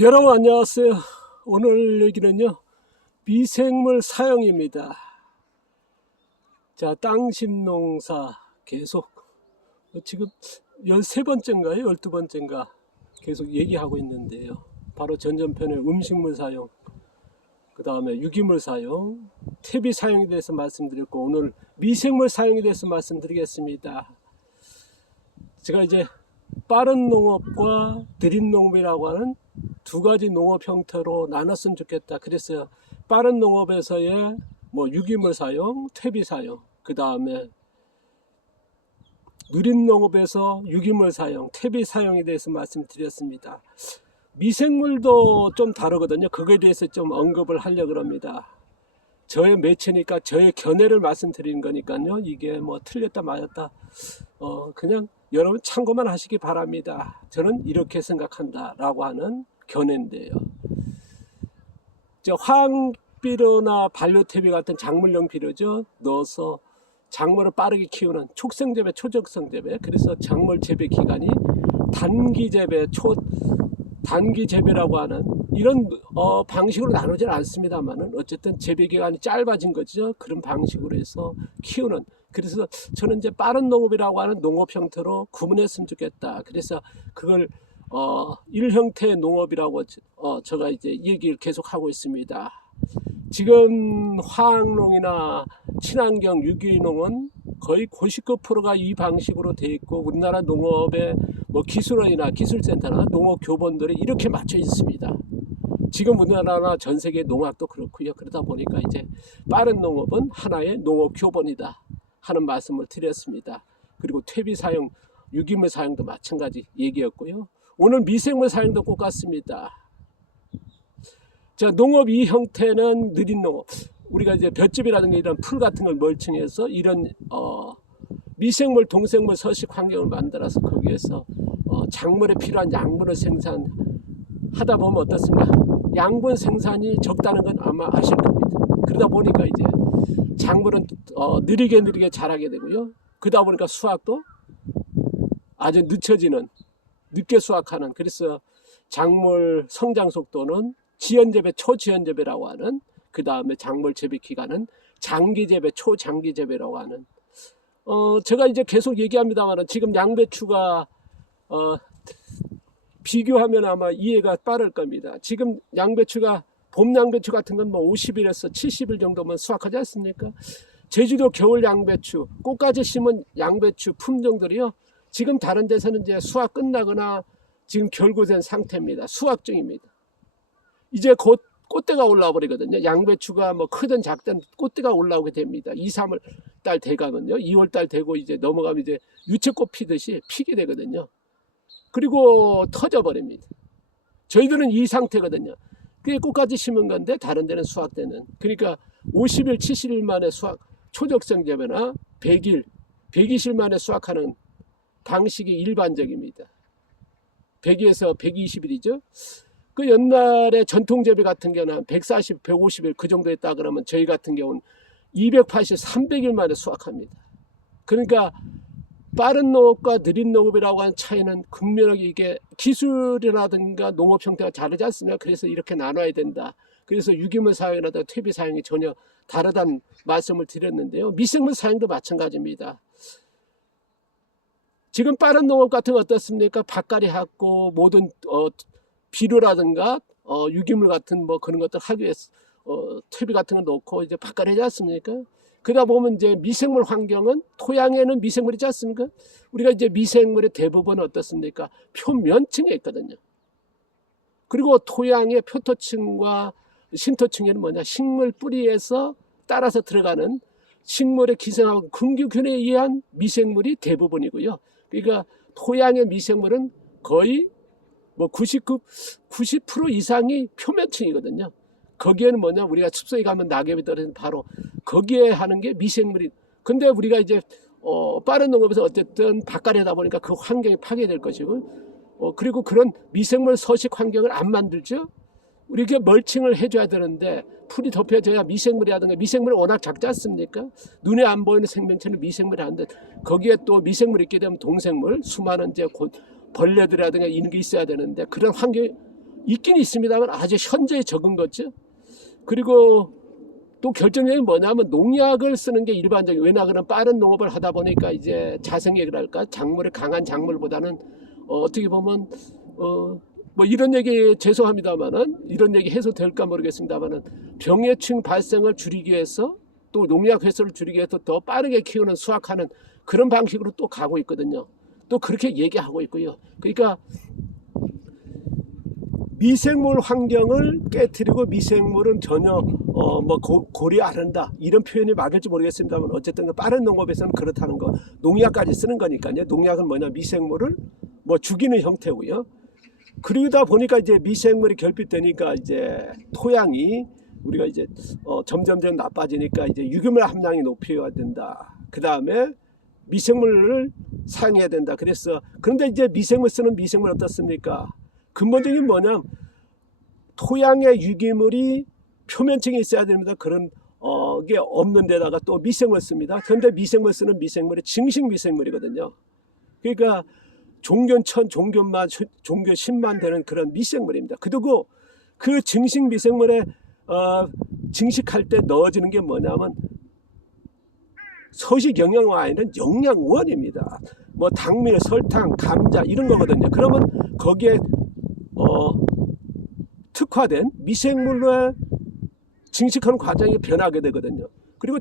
여러분 안녕하세요. 오늘 얘기는요, 미생물 사용입니다. 자, 땅심농사 계속 지금 13번째인가요? 12번째인가 계속 얘기하고 있는데요. 바로 전전편에 음식물 사용, 그 다음에 유기물 사용, 퇴비 사용에 대해서 말씀드렸고, 오늘 미생물 사용에 대해서 말씀드리겠습니다. 제가 이제 빠른 농업과 느린 농업이라고 하는 두 가지 농업 형태로 나눴으면 좋겠다. 그래서 빠른 농업에서의 유기물 사용, 퇴비 사용, 그 다음에 느린 농업에서 유기물 사용, 퇴비 사용에 대해서 말씀드렸습니다. 미생물도 좀 다르거든요. 그거에 대해서 좀 언급을 하려고 합니다. 저의 매체니까 저의 견해를 말씀드리는 거니까요. 이게 틀렸다 맞았다 그냥 여러분 참고만 하시기 바랍니다. 저는 이렇게 생각한다 라고 하는 견해인데요. 화학비료나 반려퇴비 같은 작물용 비료죠. 넣어서 작물을 빠르게 키우는 촉생재배, 초적성재배. 그래서 작물 재배 기간이 단기재배, 단기재배라고 하는 이런 방식으로 나누질 않습니다만은 어쨌든 재배 기간이 짧아진 거죠. 그런 방식으로 해서 키우는. 그래서 저는 이제 빠른 농업이라고 하는 농업 형태로 구분했으면 좋겠다. 그래서 그걸 1형태의 농업이라고 제가 이제 얘기를 계속 하고 있습니다. 지금 화학농이나 친환경 유기농은 거의 99%가 이 방식으로 돼 있고, 우리나라 농업의 기술원이나 기술센터나 농업교본들이 이렇게 맞춰 있습니다. 지금 우리나라나 전 세계 농학도 그렇고요. 그러다 보니까 이제 빠른 농업은 하나의 농업교본이다 하는 말씀을 드렸습니다. 그리고 퇴비 사용, 유기물 사용도 마찬가지 얘기였고요. 오늘 미생물 사용도 똑같습니다. 자, 농업 이 형태는 느린 농업. 우리가 이제 볏짚이라든가 이런 풀 같은 걸 멀칭해서 이런 미생물, 동생물 서식 환경을 만들어서 거기에서 작물에 필요한 양분을 생산하다 보면 어떻습니까? 양분 생산이 적다는 건 아마 아실 겁니다. 그러다 보니까 이제 작물은 느리게 자라게 되고요. 그러다 보니까 수확도 아주 늦춰지는, 늦게 수확하는. 그래서 작물 성장 속도는 지연재배, 초지연재배라고 하는, 그 다음에 작물 재배 기간은 장기재배, 초장기재배라고 하는. 제가 이제 계속 얘기합니다만 지금 양배추가 비교하면 아마 이해가 빠를 겁니다. 지금 양배추가 봄 양배추 같은 건 50일에서 70일 정도면 수확하지 않습니까? 제주도 겨울 양배추, 꽃까지 심은 양배추 품종들이요, 지금 다른 데서는 이제 수확 끝나거나 지금 결구된 상태입니다. 수확 중입니다. 이제 곧 꽃대가 올라와 버리거든요. 양배추가 크든 작든 꽃대가 올라오게 됩니다. 2, 3월 달 돼가면요, 2월 달 되고 이제 넘어가면 이제 유채꽃 피듯이 피게 되거든요. 그리고 터져 버립니다. 저희들은 이 상태거든요. 그게 꽃까지 심은 건데 다른 데는 수확되는. 그러니까 50일, 70일 만에 수확, 초적성 재배나 100일, 120일 만에 수확하는 방식이 일반적입니다. 100에서 120일이죠. 그 옛날에 전통 재배 같은 경우는 140, 150일 그 정도 했다 그러면 저희 같은 경우는 280, 300일 만에 수확합니다. 그러니까 빠른 농업과 느린 농업이라고 하는 차이는 극명하게 이게 기술이라든가 농업 형태가 다르지 않습니까? 그래서 이렇게 나눠야 된다. 그래서 유기물 사용이라든가 퇴비 사용이 전혀 다르다는 말씀을 드렸는데요. 미생물 사용도 마찬가지입니다. 지금 빠른 농업 같은 거 어떻습니까? 밭갈이 하고 모든 비료라든가 유기물 같은 그런 것들 하기 위해서 퇴비 같은 거 넣고 이제 밭갈이 하지 않습니까? 그러다 보면 이제 미생물 환경은, 토양에는 미생물이 있지 않습니까? 우리가 이제 미생물의 대부분 어떻습니까? 표면층에 있거든요. 그리고 토양의 표토층과 신토층에는 뭐냐? 식물 뿌리에서 따라서 들어가는 식물의 기생하고 근규균에 의한 미생물이 대부분이고요. 그러니까 토양의 미생물은 거의 90% 이상이 표면층이거든요. 거기에는 뭐냐? 우리가 숲속에 가면 낙엽이 떨어지는 바로 거기에 하는 게 미생물이. 근데 우리가 이제 빠른 농업에서 어쨌든 밭갈이 하다 보니까 그 환경이 파괴될 것이고, 그리고 그런 미생물 서식 환경을 안 만들죠. 우리가 멀칭을 해줘야 되는데 풀이 덮여져야 미생물이라든가, 미생물이 워낙 작지 않습니까? 눈에 안 보이는 생명체는 미생물이 안 돼. 거기에 또 미생물이 있게 되면 동생물, 수많은 이제 곧 벌레들이라든가 이런 게 있어야 되는데 그런 환경이 있긴 있습니다만 아주 현저히 적은 거죠. 그리고 또 결정적인 뭐냐면 농약을 쓰는 게 일반적인, 왜냐 그러면 빠른 농업을 하다 보니까 이제 자생액이랄까 작물의 강한 작물보다는 어떻게 보면 뭐 이런 얘기 죄송합니다만은 이런 얘기 해서 될까 모르겠습니다만은 병해충 발생을 줄이기 위해서 또 농약 회수를 줄이기 위해서 더 빠르게 키우는 수확하는 그런 방식으로 또 가고 있거든요. 또 그렇게 얘기하고 있고요. 그러니까 미생물 환경을 깨트리고 미생물은 전혀 뭐 고려 안 한다 이런 표현이 맞을지 모르겠습니다만 어쨌든 빠른 농업에서는 그렇다는 거. 농약까지 쓰는 거니까요. 농약은 뭐냐, 미생물을 뭐 죽이는 형태고요. 그러다 보니까 이제 미생물이 결핍되니까 이제 토양이 우리가 이제 점점 나빠지니까 이제 유기물 함량이 높여야 된다. 그 다음에 미생물을 사용해야 된다. 그런데 이제 미생물 쓰는 미생물 어떻습니까? 근본적인 뭐냐, 토양의 유기물이 표면층에 있어야 됩니다. 그런 게 없는 데다가 또 미생물 씁니다. 그런데 미생물 쓰는 미생물이 증식 미생물이거든요. 그러니까 종균 1000, 종균 10,000, 종균 10만 되는 그런 미생물입니다. 그리고 그 증식 미생물에 증식할 때 넣어지는 게 뭐냐면 서식 영양와에는 영양원입니다. 뭐 당밀, 설탕, 감자 이런 거거든요. 그러면 거기에 특화된 미생물로 증식하는 과정이 변하게 되거든요. 그리고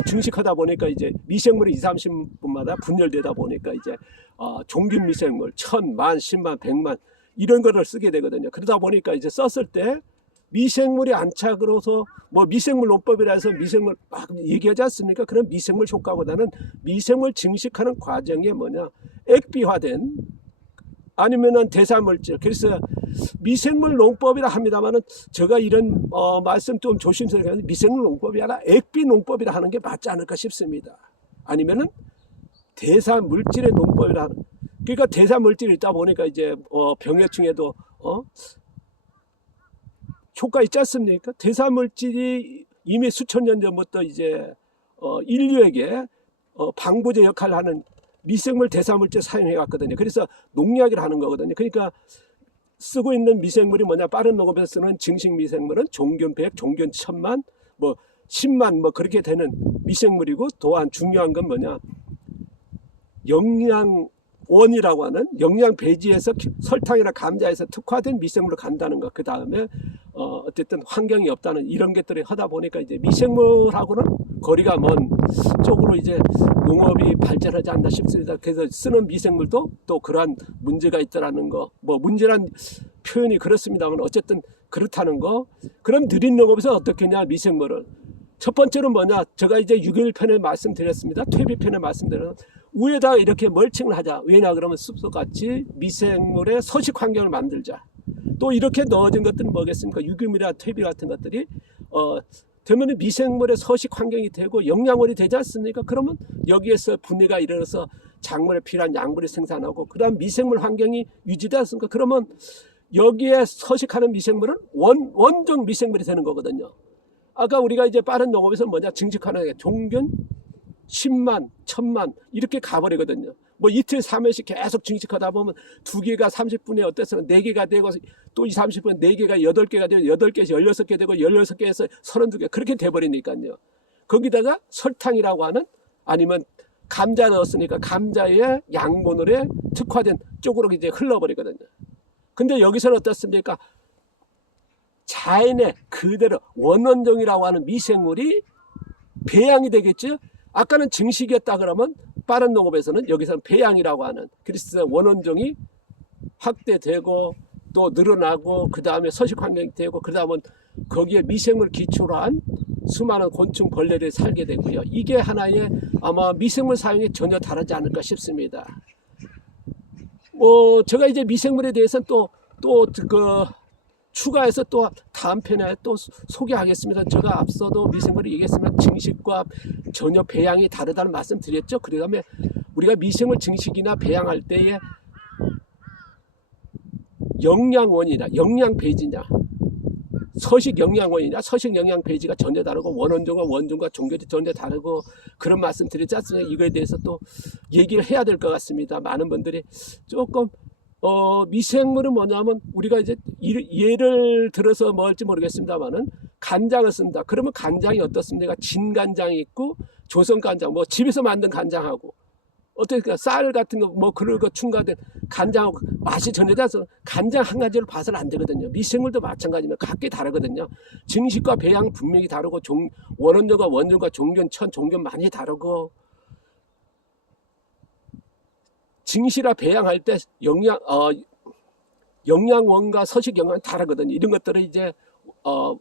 증식하다 보니까 이제 미생물이 20, 30분마다 분열되다 보니까 이제 종균 미생물 1000, 10,000, 10만, 100만 이런 거를 쓰게 되거든요. 그러다 보니까 이제 썼을 때 미생물이 안착으로서 뭐 미생물 논법이라 해서 미생물 막 얘기하지 않습니까? 그런 미생물 효과보다는 미생물 증식하는 과정에 뭐냐, 액비화된 아니면은 대사물질. 그래서 미생물 농법이라 합니다만은 제가 이런 말씀 좀 조심스럽게 하는데 미생물 농법이 아니라 액비 농법이라 하는 게 맞지 않을까 싶습니다. 아니면은 대사물질의 농법이라 하는. 그러니까 대사물질이 있다 보니까 이제 병해충에도 효과 있지 않습니까? 대사물질이 이미 수천 년 전부터 이제 인류에게 방부제 역할을 하는 미생물 대사물질 사용해 왔거든요. 그래서 농약을 하는 거거든요. 그러니까 쓰고 있는 미생물이 뭐냐, 빠른 농업에서 쓰는 증식 미생물은 종균 100, 종균 1000만, 뭐 10만 뭐 그렇게 되는 미생물이고, 또한 중요한 건 뭐냐, 영양원이라고 하는 영양 배지에서 설탕이나 감자에서 특화된 미생물로 간다는 것. 그 다음에 어쨌든 환경이 없다는 이런 것들을 하다 보니까 이제 미생물하고는 거리가 먼 쪽으로 이제 농업이 발전하지 않나 싶습니다. 그래서 쓰는 미생물도 또 그러한 문제가 있다라는 거. 뭐 문제란 표현이 그렇습니다만 어쨌든 그렇다는 거. 그럼 느린 농업에서 어떻게 했냐, 미생물을. 첫 번째로 뭐냐, 제가 이제 6.1편에 말씀드렸습니다. 퇴비편에 말씀드렸는데 위에다가 이렇게 멀칭을 하자. 왜냐 그러면 숲속같이 미생물의 서식 환경을 만들자. 또 이렇게 넣어진 것들은 뭐겠습니까? 유기물이나 퇴비 같은 것들이 되면 미생물의 서식 환경이 되고 영양원이 되지 않습니까? 그러면 여기에서 분해가 일어나서 작물에 필요한 양분이 생산하고, 그 다음 미생물 환경이 유지되지 않습니까? 그러면 여기에 서식하는 미생물은 원종 미생물이 되는 거거든요. 아까 우리가 이제 빠른 농업에서 뭐냐, 증식하는 게 종균 10만, 1000만 이렇게 가버리거든요. 뭐 이틀 3일씩 계속 증식하다 보면 2개가 30분에 어때서는 4개가 되고, 또 2, 30분에 4개가 8개가 되고, 8개에서 16개 되고, 16개에서 32개 그렇게 돼버리니까요. 거기다가 설탕이라고 하는, 아니면 감자 넣었으니까 감자의 양분으로 특화된 쪽으로 이제 흘러버리거든요. 근데 여기서는 어떻습니까? 자연의 그대로 원원종이라고 하는 미생물이 배양이 되겠죠. 아까는 증식이었다 그러면 빠른 농업에서는 여기서는 배양이라고 하는, 그래서 원원종이 확대되고 또 늘어나고, 그 다음에 서식 환경이 되고, 그 다음은 거기에 미생물 기초로 한 수많은 곤충 벌레들이 살게 되고요. 이게 하나의 아마 미생물 사용이 전혀 다르지 않을까 싶습니다. 제가 이제 미생물에 대해서는 또 추가해서 또 다음 편에 또 소개하겠습니다. 제가 앞서도 미생물을 얘기했으면 증식과 전혀 배양이 다르다는 말씀 드렸죠. 그 다음에 우리가 미생물 증식이나 배양할 때에 영양원이냐, 영양배지냐, 서식 영양원이냐, 서식 영양배지가 전혀 다르고, 원원종과 원종과 종교도 전혀 다르고, 그런 말씀 드렸지 않습니까? 이거에 대해서 또 얘기를 해야 될 것 같습니다. 많은 분들이 조금 미생물은 뭐냐면 우리가 이제 예를 들어서 뭐 할지 모르겠습니다만은 간장을 쓴다. 그러면 간장이 어떻습니까? 진간장이 있고 조선간장, 뭐 집에서 만든 간장하고 어떻게 쌀 같은 거 뭐 그런 거 첨가된 간장하고 맛이 전혀 다르서 간장 한 가지로 봐서는 안 되거든요. 미생물도 마찬가지면 각기 다르거든요. 증식과 배양 분명히 다르고 원원료가 원료가 종균, 종균 많이 다르고 증시라 배양할 때 영양원과 서식 영양은 다르거든요. 이런 것들을 이제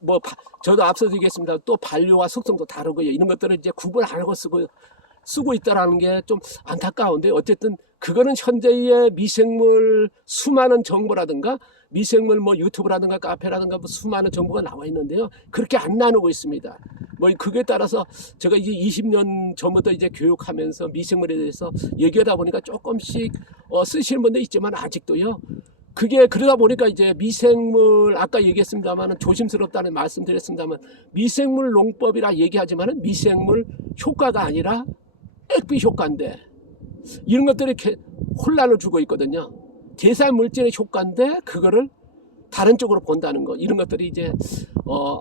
뭐 저도 앞서 얘기했습니다. 또 반려와 속성도 다르고요. 이런 것들을 이제 구분 안 하고 쓰고 있다라는 게 좀 안타까운데 어쨌든 그거는 현재의 미생물 수많은 정보라든가 미생물 뭐 유튜브라든가 카페라든가 뭐 수많은 정보가 나와 있는데요. 그렇게 안 나누고 있습니다. 뭐 그게 따라서 제가 이제 20년 전부터 이제 교육하면서 미생물에 대해서 얘기하다 보니까 조금씩 쓰시는 분도 있지만 아직도요. 그게 그러다 보니까 이제 미생물 아까 얘기했습니다만 조심스럽다는 말씀드렸습니다만 미생물 농법이라 얘기하지만 미생물 효과가 아니라 액비 효과인데 이런 것들이 혼란을 주고 있거든요. 대사 물질의 효과인데 그거를 다른 쪽으로 본다는 거 이런 것들이 이제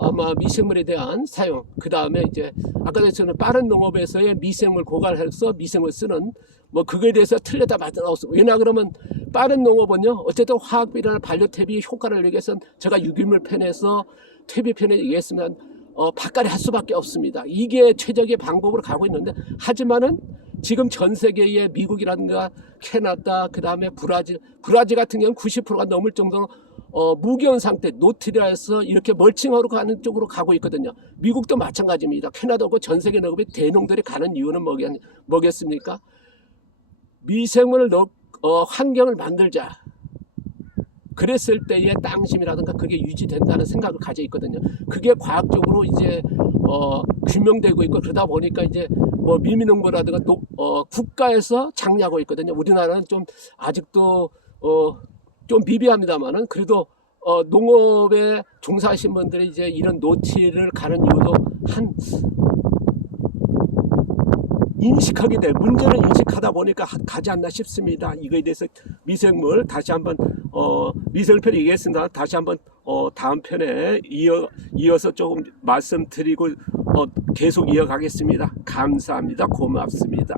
아마 미생물에 대한 사용 그 다음에 이제 아까 전에 빠른 농업에서의 미생물 고갈해서 미생물 쓰는 뭐 그거에 대해서 틀렸다 맞다 나왔습니다. 왜냐 그러면 빠른 농업은요 어쨌든 화학비료나 반려퇴비 효과를 위해서 제가 유기물 편에서 퇴비 편에 얘기했습니다. 바깥에 할 수밖에 없습니다. 이게 최적의 방법으로 가고 있는데 하지만은 지금 전 세계의 미국이라든가 캐나다 그 다음에 브라질 같은 경우는 90%가 넘을 정도로 무기현 상태 노트리아에서 이렇게 멀칭하러 가는 쪽으로 가고 있거든요. 미국도 마찬가지입니다. 캐나다고 전 세계 농업이 대농들이 가는 이유는 뭐겠습니까? 미생물을 환경을 만들자. 그랬을 때의 땅심이라든가 그게 유지된다는 생각을 가져 있거든요. 그게 과학적으로 이제 규명되고 있고 그러다 보니까 이제 뭐 밀미농부라든가 국가에서 장려하고 있거든요. 우리나라는 좀 아직도 좀 미비합니다만은 그래도 농업에 종사하신 분들이 이제 이런 노티를 가는 이유도 한 인식하게 돼 문제를 인식하다 보니까 가지 않나 싶습니다. 이거에 대해서 미생물 다시 한번 미생물 편 얘기했습니다. 다시 한번 다음 편에 이어서 조금 말씀드리고 계속 이어가겠습니다. 감사합니다. 고맙습니다.